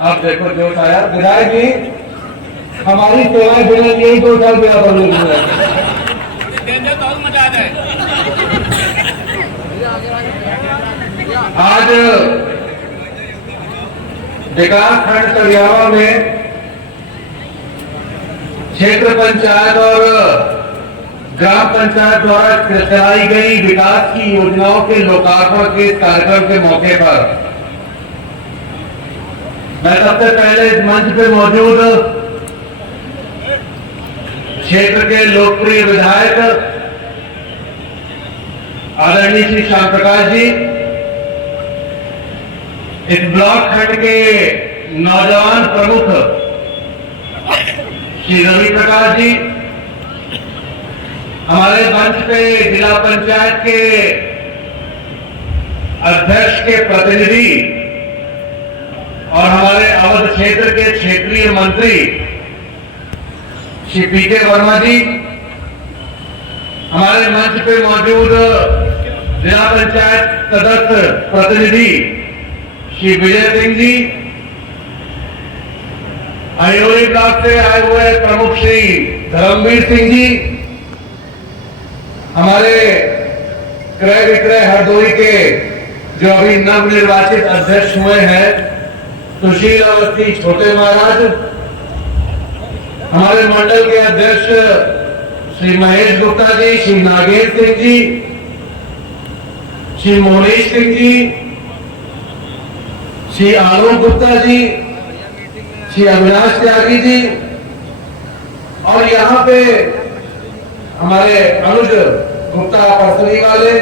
आप देखो जोश आया। विधायक जी हमारी सेवाएं देने यही 2 साल बिना कर ली आज विकास खंड कलियावा में क्षेत्र पंचायत और ग्राम पंचायत द्वारा चलाई गई विकास की योजनाओं के लोकार्पण के कार्यक्रम के मौके पर मैं सबसे पहले इस मंच पे मौजूद क्षेत्र के लोकप्रिय विधायक आदरणीय श्री श्याम प्रकाश जी, इस ब्लॉक खंड के नौजवान प्रमुख श्री रवि प्रकाश जी, हमारे मंच पे जिला पंचायत के अध्यक्ष के प्रतिनिधि और हमारे अवध क्षेत्र के क्षेत्रीय मंत्री श्री पीके वर्मा जी, हमारे मंच पे मौजूद जिला पंचायत सदस्य प्रतिनिधि श्री विजय सिंह जी, अयोरी ब्लॉक से आए हुए प्रमुख श्री धर्मवीर सिंह जी, हमारे क्रय विक्रय हरदोई के जो अभी नवनिर्वाचित अध्यक्ष हुए हैं सुशील अवस्थी छोटे महाराज, हमारे मंडल के अध्यक्ष श्री महेश गुप्ता जी, श्री नागेश सिंह जी, श्री मोहनीश सिंह जी, श्री आलोक गुप्ता जी, श्री अविनाश त्यागी जी, और यहाँ पे हमारे अनुज गुप्ता परसनी वाले,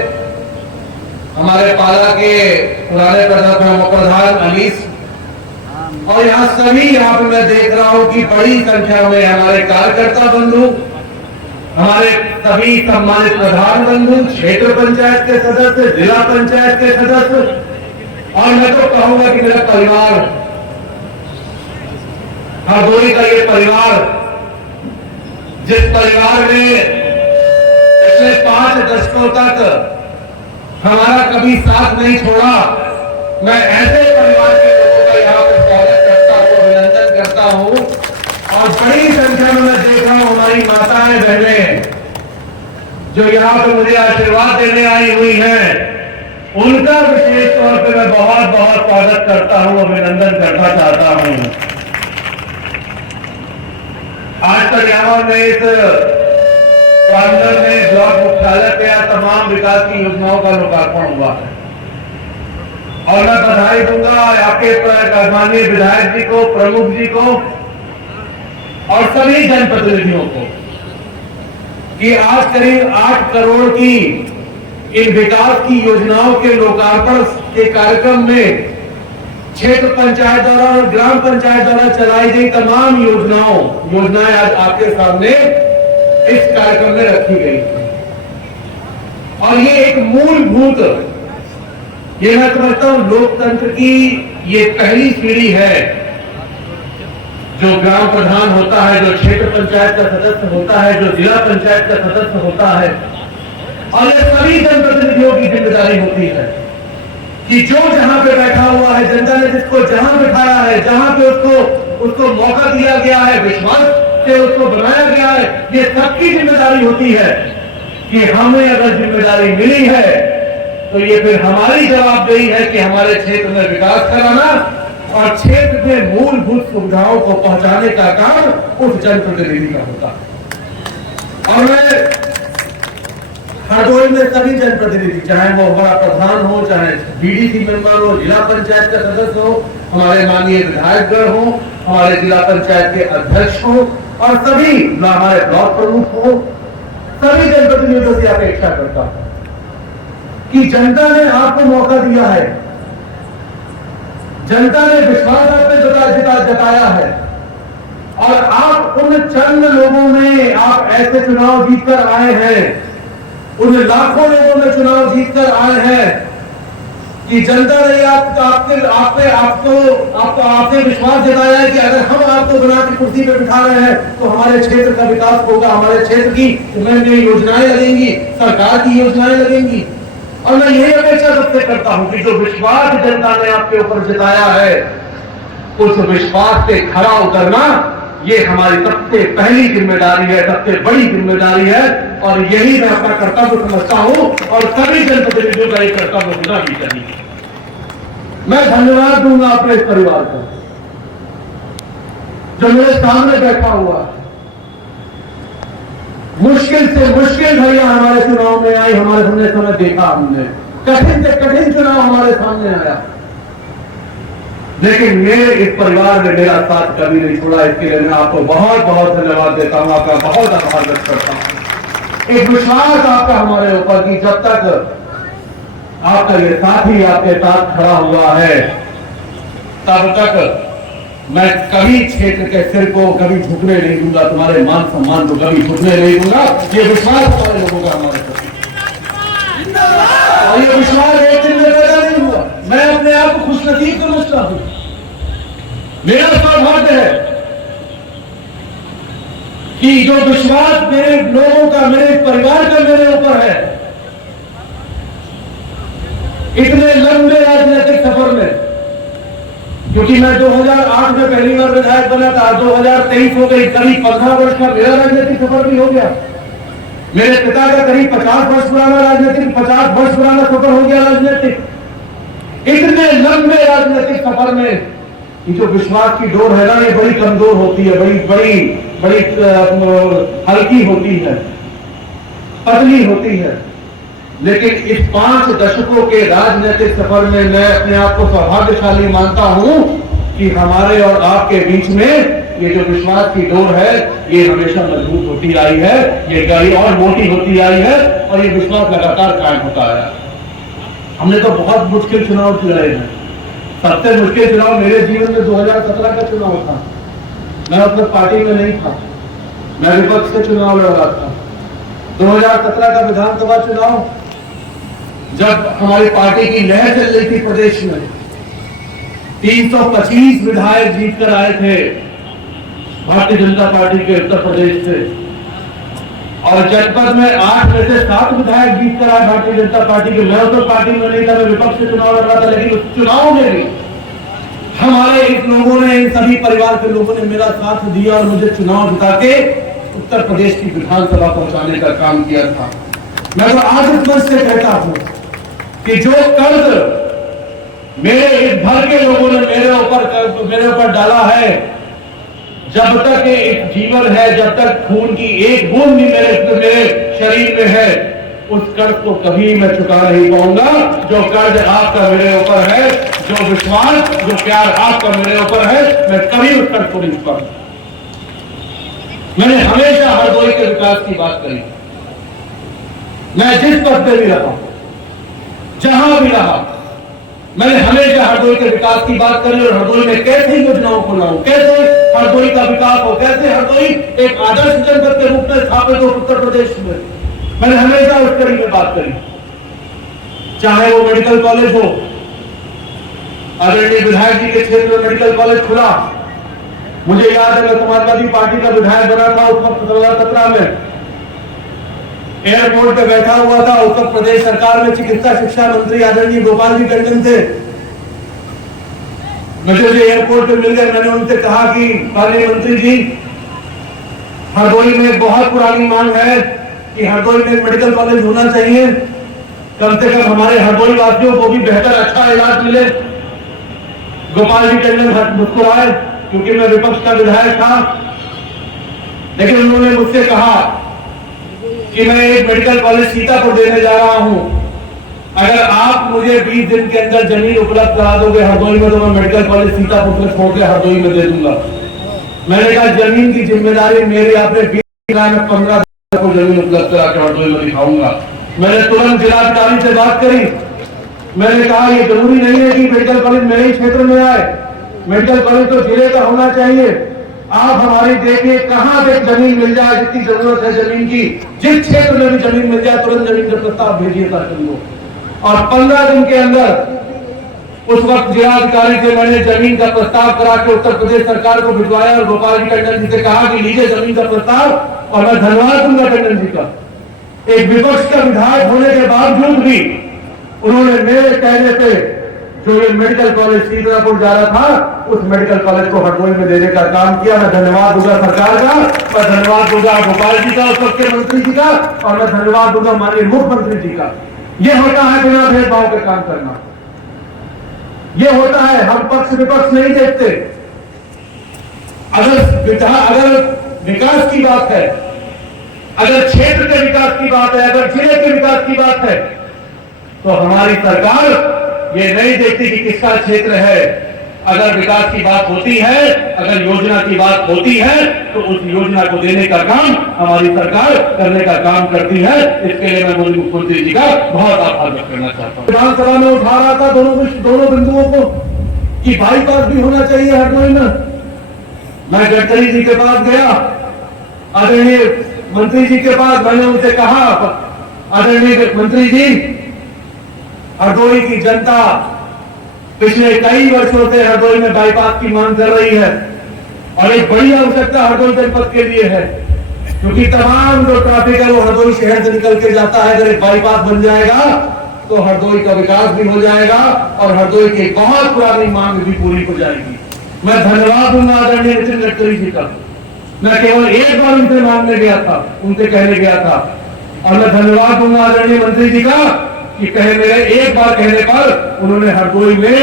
हमारे पाला के पुराने प्रधान अनीस, और यहाँ सभी यहाँ पे मैं देख रहा हूँ कि बड़ी संख्या में हमारे कार्यकर्ता बंधु, हमारे सभी सम्मानित प्रधान बंधु, क्षेत्र पंचायत के सदस्य, जिला पंचायत के सदस्य, और मैं तो कहूंगा कि मेरा परिवार, हरदोई का ये परिवार, जिस परिवार में पिछले 5 दशकों तक हमारा कभी साथ नहीं छोड़ा, मैं ऐसे परिवार के लोगों का यहाँ पर स्वागत करता हूँ, अभिनंदन करता हूँ। और बड़ी संख्या में मैं देख रहा हूँ हमारी माताएं बहनें जो यहाँ पे मुझे आशीर्वाद देने आई हुई हैं, उनका विशेष तौर पे मैं बहुत बहुत स्वागत करता हूँ, अभिनंदन करना चाहता हूँ। आज तक यहाँ में इस प्रांगण में ब्लॉक मुख्यालय पे तमाम विकास की योजनाओं का लोकार्पण हुआ है, और मैं बधाई दूंगा आपके माननीय विधायक जी को, प्रमुख जी को और सभी जनप्रतिनिधियों को कि आज करीब 8 करोड़ की इन विकास की योजनाओं के लोकार्पण के कार्यक्रम में क्षेत्र पंचायत द्वारा और ग्राम पंचायत द्वारा चलाई गई तमाम योजनाएं आज आपके सामने इस कार्यक्रम में रखी गई थी। और ये एक मूलभूत, ये मैं समझता हूं लोकतंत्र की ये पहली सीढ़ी है। जो ग्राम प्रधान होता है, जो क्षेत्र पंचायत का सदस्य होता है, जो जिला पंचायत का सदस्य होता है, और ये सभी जनप्रतिनिधियों की जिम्मेदारी होती है कि जो जहां पे बैठा हुआ है, जनता ने जिसको जहां बिठाया है, जहां पे उसको मौका दिया गया है, विश्वास से उसको बनाया गया है, ये सबकी जिम्मेदारी होती है कि हमें अगर जिम्मेदारी मिली है तो ये फिर हमारी जवाबदेही है कि हमारे क्षेत्र में विकास कराना और क्षेत्र में मूलभूत सुविधाओं को पहुंचाने का काम उस जनप्रतिनिधि का होता है। और मैं हरदोई में सभी जनप्रतिनिधि, चाहे वो हमारा प्रधान हो, चाहे बीडीसी मेंबर हो, जिला पंचायत का सदस्य हो, हमारे माननीय विधायकगण हो, हमारे जिला पंचायत के अध्यक्ष हो, और सभी हमारे ब्लॉक प्रमुख हो, सभी जनप्रतिनिधियों से अपेक्षा करता हूं कि जनता ने आपको मौका दिया है, जनता ने विश्वास आप पे जताया है, और आप उन चंद लोगों में आप ऐसे चुनाव जीतकर आए हैं, उन लाखों लोगों में चुनाव जीतकर आए हैं कि जनता ने आपसे विश्वास जताया है कि अगर हम आपको बना के कुर्सी पे बिठा रहे हैं तो हमारे क्षेत्र का विकास होगा, हमारे क्षेत्र की नई योजनाएं लगेंगी, सरकार की योजनाएं लगेंगी। और मैं यही अपेक्षा सबसे करता हूं कि जो विश्वास जनता ने आपके ऊपर जताया है उस विश्वास से खरा उतरना ये हमारी सबसे पहली जिम्मेदारी है, सबसे बड़ी जिम्मेदारी है, और यही मैं अपना कर्तव्य समझता हूं और सभी जनप्रतिनिधियों का एक कर्तव्य होना भी चाहिए। मैं धन्यवाद दूंगा अपने इस परिवार को जो मेरे सामने बैठा हुआ है। मुश्किल से मुश्किल घड़ियां हमारे चुनाव में आई, हमारे सामने समय देखा, हमने कठिन से कठिन चुनाव हमारे सामने आया, लेकिन मेरे इस परिवार ने मेरा साथ कभी नहीं छोड़ा। इसके लिए मैं आपको बहुत बहुत धन्यवाद देता हूं, आपका बहुत आभार व्यक्त करता हूं। एक विश्वास आपका हमारे ऊपर कि जब तक आपका ये साथी आपके साथ खड़ा हुआ है तब तक मैं कभी क्षेत्र के सिर को कभी झुकने नहीं दूंगा, तुम्हारे मान सम्मान को कभी झुकने नहीं दूंगा। ये विश्वास हमारे लोगों का हमारे प्रति, और ये विश्वास एक दिन में पैदा नहीं हुआ। मैं अपने आप को खुशनसीब समझता हूं, मेरा सौभाग्य है कि जो विश्वास मेरे लोगों का, मेरे परिवार का मेरे ऊपर है, इतने लंबे राजनीतिक सफर में, क्योंकि मैं 2008 में पहली बार विधायक बना था, 2023 हो गई, करीब 15 वर्ष का मेरा राजनीतिक सफर भी हो गया। मेरे पिता का करीब 50 वर्ष पुराना सफर हो गया राजनीतिक। इतने लंबे राजनीतिक सफर में ये जो विश्वास की डोर है ना, ये बड़ी कमजोर होती है, बड़ी हल्की होती है, पतली होती है। लेकिन इस 5 दशकों के राजनीतिक सफर में मैं अपने आप को सौभाग्यशाली मानता हूं कि हमारे और आपके बीच में ये जो विश्वास की डोर है ये हमेशा मजबूत होती आई है, ये गाड़ी और मोटी होती आई है, और ये विश्वास लगातार कायम होता आया। हमने तो बहुत मुश्किल चुनाव लड़े हैं। सबसे मुश्किल चुनाव मेरे जीवन में 2017 का चुनाव था। मैं अपने पार्टी में नहीं था, मैं विपक्ष से चुनाव लड़ रहा था। 2017 का विधानसभा चुनाव जब हमारी पार्टी की लहर चल रही थी प्रदेश में, 325 विधायक जीतकर आए थे भारतीय जनता पार्टी के उत्तर प्रदेश से, और जनपद में 8 में से 7 विधायक जीतकर आए भारतीय जनता पार्टी के। मैं तो पार्टी में नहीं था, मैं विपक्ष से चुनाव लड़ रहा था, लेकिन उस चुनाव में भी हमारे इस लोगों ने, इन सभी परिवार के लोगों ने मेरा साथ दिया और मुझे चुनाव जिता के उत्तर प्रदेश की विधानसभा पहुंचाने का काम किया था। मैं तो आज इस मंच से कहता हूं कि जो कर्ज मेरे इस भर के लोगों ने मेरे ऊपर डाला है, जब तक एक जीवन है, जब तक खून की एक बूंद भी मेरे शरीर में है, उस कर्ज को कभी मैं चुका नहीं पाऊंगा। जो कर्ज आपका मेरे ऊपर है, जो विश्वास, जो प्यार आपका मेरे ऊपर है, मैं कभी उस कर्ज को नहीं चुकाऊंगा। मैंने हमेशा हरदोई के विकास की बात करी। मैं जिस पद पे भी रहा, जहां भी रहा, मैंने हमेशा हरदोई के विकास की बात करी, और हरदोई में कैसे योजनाओं को लाऊं, कैसे हरदोई का विकास हो, कैसे हरदोई एक आदर्श जनपद के रूप में स्थापित हो उत्तर प्रदेश में। मैंने हमेशा उस कड़ी में बात करी, चाहे वो मेडिकल कॉलेज हो, आदरणीय विधायक जी के क्षेत्र में मेडिकल कॉलेज खुला। मुझे याद है, मैं समाजवादी पार्टी का विधायक बना था उस वक्त 2017 में। एयरपोर्ट पे बैठा हुआ था, उत्तर प्रदेश सरकार में चिकित्सा शिक्षा मंत्री आदरणीय गोपाल जी टंडन थे। मुझे एयरपोर्ट पे मिल गए। मैंने उनसे कहा कि माननीय मंत्री जी, हरदोई में बहुत पुरानी मांग है कि हरदोई में मेडिकल कॉलेज होना चाहिए, कम से कम हमारे हरदोई वासियों को भी बेहतर अच्छा इलाज मिले। गोपाल जी टंडन मुस्कुराए, क्योंकि मैं विपक्ष का विधायक था, लेकिन उन्होंने मुझसे कहा कि मैं एक मेडिकल कॉलेज सीतापुर देने जा रहा हूं, अगर आप मुझे 20 दिन के अंदर जमीन उपलब्ध करा दोगे हरदोई में, तो मैं मेडिकल कॉलेज सीतापुर से छोड़ के हरदोई में दे दूंगा। मैंने कहा जमीन की जिम्मेदारी मेरी, आपने 20 में 15 को जमीन उपलब्ध करा के हरदोई में दिखाऊंगा। मैंने तुरंत जिलाधिकारी से बात करी। मैंने कहा ये जरूरी नहीं है कि मेडिकल कॉलेज मेरे ही क्षेत्र में आए, मेडिकल कॉलेज तो जिले का होना चाहिए। आप हमारी देखिए कहां पे जमीन मिल जाए, जितनी जरूरत है जमीन की, जिस क्षेत्र में भी जमीन मिल जाए तुरंत जमीन का प्रस्ताव भेजिए ताकि वो। और 15 दिन के अंदर उस वक्त जिलाधिकारी से मैंने जमीन का प्रस्ताव करा के उत्तर प्रदेश सरकार को भिजवाया, और गोपाल जी टंडन जी से कहा कि लीजिए जमीन का प्रस्ताव। और मैं धन्यवाद दूंगा टंडन जी का, एक विपक्ष का विधायक होने के बावजूद भी उन्होंने मेरे कहने पे जो ये मेडिकल कॉलेज सीतापुर जा रहा था, उस मेडिकल कॉलेज को हरदोई में देने का काम किया। मैं धन्यवाद दूंगा सरकार का, मैं धन्यवाद दूंगा गोपाल जी का, उस वक्त के मंत्री जी का, और मैं धन्यवाद दूंगा माननीय मुख्यमंत्री जी का। ये होता है बिना भेदभाव के काम करना, ये होता है। हम पक्ष विपक्ष नहीं देखते। अगर विकास की बात है, अगर क्षेत्र के विकास की बात है, अगर जिले के विकास की बात है, तो हमारी सरकार ये नहीं देखती कि किसका क्षेत्र है। अगर विकास की बात होती है, अगर योजना की बात होती है, तो उस योजना को देने का काम हमारी सरकार करने का काम करती है। इसके लिए मैं मुख्यमंत्री जी का बहुत आभार व्यक्त करना चाहता हूँ। विधानसभा में उठा रहा था दोनों बिंदुओं को कि बाईपास भी होना चाहिए हरदोई में। मैं गडकरी जी के पास गया, आदरणीय मंत्री जी के पास, मैंने उनसे कहा, आदरणीय मंत्री जी, हरदोई की जनता पिछले कई वर्षों से हरदोई में बाईपास की मांग कर रही है, और एक बड़ी आवश्यकता हरदोई जनपद के लिए है, क्योंकि तमाम जो ट्रैफिक है वो हरदोई शहर से निकल के जाता है। अगर एक बाईपास बन जाएगा तो हरदोई का विकास भी हो जाएगा और हरदोई की बहुत पुरानी मांग भी पूरी हो जाएगी। मैं धन्यवाद दूंगा आदरणीय नितिन गडकरी जी का। मैं केवल एक बार उनसे मांगने गया था, उनसे कहने गया था, और मैं धन्यवाद दूंगा आदरणीय मंत्री जी का कि मेरे एक बार कहने पर उन्होंने हरदोई में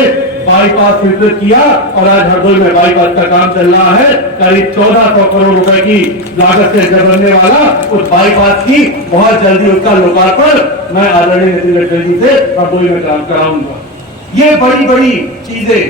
बाईपास स्वीकृत किया, और आज हरदोई में बाईपास का काम चल रहा है। करीब 1400 करोड़ रुपए की लागत से बनने वाला उस बाईपास की बहुत जल्दी उसका लोकार्पण मैं आदरणीय नितिन गडकरी जी से हरदोई में काम कराऊंगा। ये बड़ी बड़ी चीजें